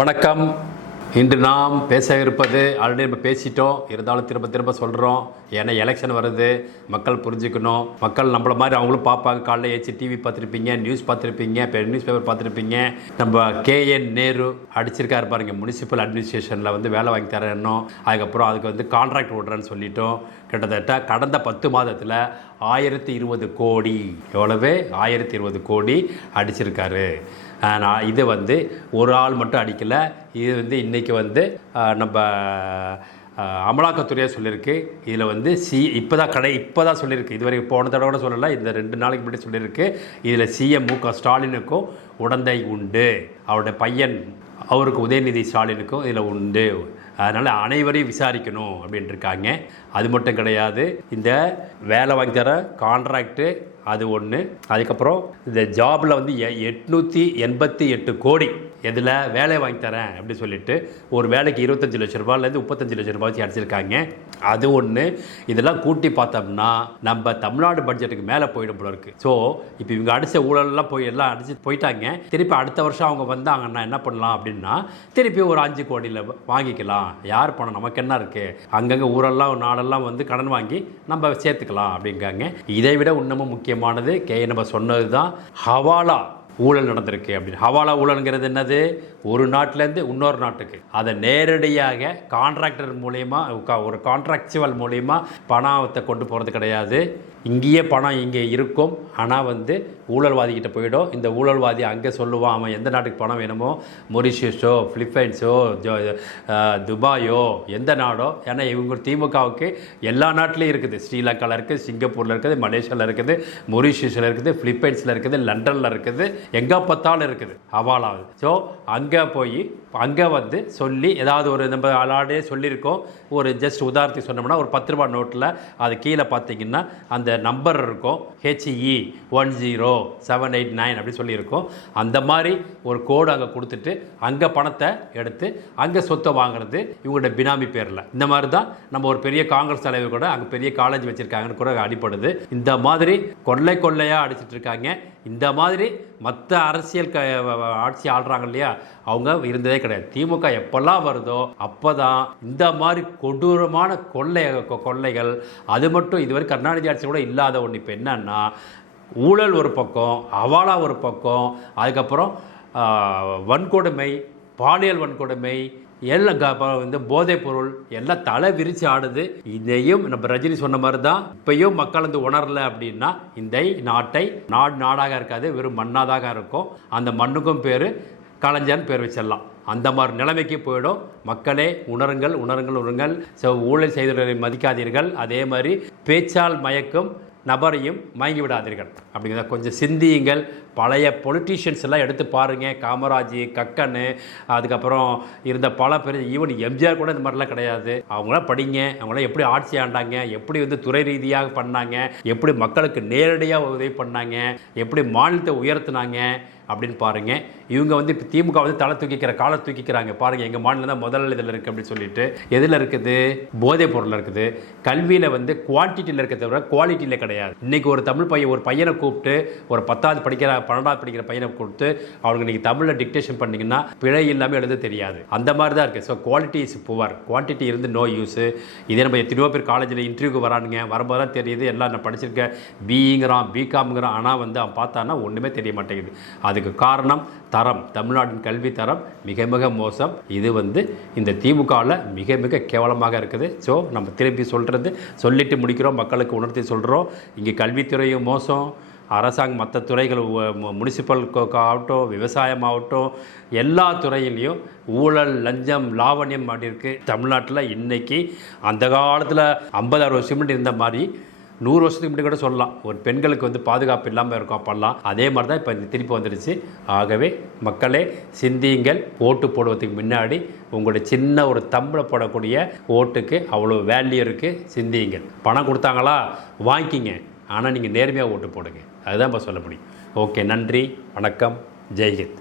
வணக்கம். இன்று நாம் பேச இருப்பது ஆல்ரெடி நம்ம பேசிட்டோம், இருந்தாலும் திரும்ப திரும்ப சொல்கிறோம். ஏன்னா எலெக்ஷன் வருது, மக்கள் புரிஞ்சுக்கணும். மக்கள் நம்மள மாதிரி அவங்களும் பார்ப்பாங்க. காலைல ஏச்சு டிவி பார்த்துருப்பீங்க, நியூஸ் பார்த்துருப்பீங்க, இப்போ நியூஸ் பேப்பர் பார்த்துருப்பீங்க. நம்ம KN நேரு அடிச்சிருக்காரு பாருங்க, முனிசிபல் அட்மினிஸ்ட்ரேஷனில் வந்து வேலை வாங்கி தரணும். அதுக்கப்புறம் அதுக்கு வந்து கான்ட்ராக்ட் விட்றேன்னு சொல்லிட்டோம். கிட்டத்தட்ட கடந்த 10 மாதத்தில் 1020 கோடி, எவ்வளவு 1020 கோடி அடிச்சிருக்காரு. இது வந்து ஒரு ஆள் மட்டும் அடிக்கலை. இது வந்து இன்றைக்கி வந்து நம்ம அமலாக்கத்துறையாக சொல்லியிருக்கு. இதில் வந்து இப்போ தான் சொல்லியிருக்கு. இதுவரைக்கும் போன தடவை கூட சொல்லலை, இந்த 2 நாளைக்கு முன்னாடி சொல்லியிருக்கு. இதில் CM MK ஸ்டாலினுக்கும் உடந்தை உண்டு, அவருடைய பையன் அவருக்கு உதயநிதி ஸ்டாலினுக்கும் இதில் உண்டு. அதனால் அனைவரையும் விசாரிக்கணும் அப்படின்ட்டு இருக்காங்க. அது மட்டும் கிடையாது, இந்த வேலை வாங்கி தர கான்ட்ராக்டு அது ஒன்று. அதுக்கப்புறம் இந்த ஜாபில் வந்து 888 கோடி இதில் வேலை வாங்கி தரேன் அப்படின்னு சொல்லிட்டு ஒரு வேலைக்கு 25 லட்ச ரூபாயிலேருந்து 35 லட்ச ரூபாய் வச்சு அடிச்சிருக்காங்க. அது ஒன்று. இதெல்லாம் கூட்டி பார்த்தோம்னா நம்ம தமிழ்நாடு பட்ஜெட்டுக்கு மேலே போயிடும் போல இருக்குது. ஸோ இப்போ இவங்க அடித்த ஊழல்லாம் எல்லாம் அடிச்சு போயிட்டாங்க. திருப்பி அடுத்த வருஷம் அவங்க வந்தாங்கன்னா என்ன பண்ணலாம் அப்படின்னா, திருப்பி ஒரு 5 கோடியில் வாங்கிக்கலாம். யார் பணம் நமக்கு என்ன இருக்குது, அங்கங்கே ஊரெல்லாம் நாடெல்லாம் வந்து கடன் வாங்கி நம்ம சேர்த்துக்கலாம் அப்படிங்காங்க. இதை விட இன்னமும் முக்கியமானது நம்ம சொன்னது தான் ஹவாலா ஊழல் நடந்திருக்கு அப்படின்னு. ஹவாலா ஊழல்ங்கிறது என்னது, ஒரு நாட்டிலேருந்து இன்னொரு நாட்டுக்கு அதை நேரடியாக கான்ட்ராக்டர் மூலயமா, ஒரு கான்ட்ராக்சுவல் மூலயமா பணத்தை கொண்டு போகிறது கிடையாது. இங்கேயே பணம் இங்கே இருக்கும், ஆனால் வந்து ஊழல்வாதிக்கிட்ட போயிடும். இந்த ஊழல்வாதி அங்கே சொல்லுவான் அவன் எந்த நாட்டுக்கு பணம் வேணுமோ, மொரிஷியஸோ, பிலிப்பைன்ஸோ, துபாயோ, எந்த நாடோ. ஏன்னா இவங்க திமுகவுக்கு எல்லா நாட்டிலையும் இருக்குது. ஸ்ரீலங்காவில் இருக்குது, சிங்கப்பூரில் இருக்குது, மலேசியாவில் இருக்குது, மொரிஷியஸில் இருக்குது, பிலிப்பைன்ஸில் இருக்குது, லண்டனில் இருக்குது, எங்கே பார்த்தாலும் இருக்குது ஹவாலா. ஸோ அங்கே போய் அங்கே வந்து சொல்லி ஏதாவது ஒரு நம்ம அலாடே சொல்லியிருக்கோம். ஒரு ஜஸ்ட் உதாரணத்துக்கு சொன்னோம்னா, ஒரு 10 ரூபா நோட்டில் அது கீழே பார்த்தீங்கன்னா அந்த நம்பர் இருக்கும், HE10789 அப்படி சொல்லியிருக்கோம். அந்த மாதிரி ஒரு கோடு அங்கே கொடுத்துட்டு அங்கே பணத்தை எடுத்து அங்கே சொத்தை வாங்குறது இவங்களோட பினாமி பேரில். இந்த மாதிரி தான் நம்ம ஒரு பெரிய காங்கிரஸ் தலைவர் கூட அங்கே பெரிய காலேஜ் வச்சுருக்காங்கன்னு கூட அடிப்படுது. இந்த மாதிரி கொள்ளையாக அடிச்சிட்டு இருக்காங்க. இந்த மாதிரி மற்ற அரசியல் ஆட்சி ஆள்றாங்க இல்லையா, அவங்க இருந்ததே கிடையாது. திமுக எப்பெல்லாம் வருதோ அப்போ தான் இந்த மாதிரி கொடூரமான கொள்ளைகள். அது மட்டும் இதுவரை கருணாநிதி ஆட்சி கூட இல்லாத ஒன்று. இப்போ என்னன்னா, ஊழல் ஒரு பக்கம், ஹவாலா ஒரு பக்கம், அதுக்கப்புறம் வன்கொடுமை, பாலியல் வன்கொடுமை, எல்லாம் இந்த போதைப் பொருள் எல்லாம் தலை விரிச்சு ஆடுது. இதையும் நம்ம ரஜினி சொன்ன மாதிரி தான் இப்பயும் மக்கள் வந்து உணரல அப்படின்னா இந்த நாட்டை நாடாக இருக்காது, வெறும் மண்ணாதாக இருக்கும். அந்த மண்ணுக்கும் பேர் கலைஞன் பேர் வச்சிடலாம். அந்த மாதிரி நிலைமைக்கு போயிடும். மக்களே உணருங்கள். ஊழல் செய்தவர்களை மதிக்காதீர்கள். அதே மாதிரி பேச்சால் மயக்கும் நபரையும் மயங்கி விடாதீர்கள் அப்படிங்கிறத கொஞ்சம் சிந்தியுங்கள். பழைய பொலிட்டீஷியன்ஸ் எல்லாம் எடுத்து பாருங்கள். காமராஜ், கக்கன், அதுக்கப்புறம் இருந்த பல பேர், ஈவன் MGR கூட இந்த மாதிரிலாம் கிடையாது. அவங்களாம் படிங்க. அவங்களாம் எப்படி ஆட்சி ஆண்டாங்க, எப்படி வந்து துறை ரீதியாக பண்ணாங்க, எப்படி மக்களுக்கு நேரடியாக உதவி பண்ணாங்க, எப்படி மாநிலத்தை உயர்த்தினாங்க அப்படின்னு பாருங்கள். இவங்க வந்து இப்போ திமுக வந்து காலை தூக்கிக்கிறாங்க பாருங்கள். எங்கள் மாநிலம் தான் முதல் இதில் இருக்குது அப்படின்னு சொல்லிட்டு. எதில் இருக்குது, போதைப் பொருளில் இருக்குது. கல்வியில் வந்து குவான்டிட்டியில் இருக்கிறத விட குவாலிட்டியில் கிடையாது. இன்றைக்கி ஒரு தமிழ் ஒரு பையனை கூப்பிட்டு, ஒரு 10வது படிக்கிற 12வது படிக்கிற பையனை கூப்பிட்டு அவனுக்கு நீங்கள் தமிழில் டிக்டேஷன் பண்ணிங்கன்னா பிழை இல்லாமல் எழுத தெரியாது. அந்த மாதிரி தான் இருக்குது. So quality is poor, quantity இருந்து நோ யூஸு. இதே நம்ம எத்தனையோ பேர் காலேஜில் இன்டர்வியூக்கு வரானுங்க, வரும்போது தான் தெரியுது எல்லாம் நான் படிச்சிருக்கேன், BE-ங்கிறான், BCom-ங்கிறான், ஆனால் வந்து அவன் பார்த்தான்னா ஒன்றுமே தெரிய மாட்டேங்குது. அதுக்கு காரணம் தரம். தமிழ்நாட்டின் கல்வி தரம் மிக மிக மோசம். இது வந்து இந்த திமுகவில் மிக மிக கேவலமாக இருக்குது. ஸோ நம்ம திருப்பி சொல்லிட்டு முடிக்கிறோம், மக்களுக்கு உணர்த்தி சொல்கிறோம். இங்கே கல்வித்துறையும் மோசம், அரசாங்கம் மற்ற துறைகள், முனிசிபல் ஆகட்டும், விவசாயம் ஆகட்டும், எல்லா துறையிலையும் ஊழல், லஞ்சம், லாவண்யம் அப்படி இருக்குது தமிழ்நாட்டில். இன்றைக்கி அந்த காலத்தில் 50-60 சிமெண்ட் இருந்த மாதிரி 100 வருஷத்துக்கு முன்னாடி கூட சொல்லலாம். ஒரு பெண்களுக்கு வந்து பாதுகாப்பு இல்லாமல் இருக்கும் அப்பெல்லாம். அதே மாதிரி தான் இப்போ திருப்பி வந்துடுச்சு. ஆகவே மக்களே சிந்தியுங்கள். ஓட்டு போடுவதுக்கு முன்னாடி உங்களுடைய சின்ன ஒரு தம்பில் போடக்கூடிய ஓட்டுக்கு அவ்வளோ வேல்யூ இருக்குது. சிந்தியுங்கள். பணம் கொடுத்தாங்களா வாங்கிக்கிங்க, ஆனால் நீங்கள் நேர்மையாக ஓட்டு போடுங்க. அதுதான் இப்போ சொல்ல முடியும். ஓகே, நன்றி, வணக்கம், ஜெய்ஹிந்த்.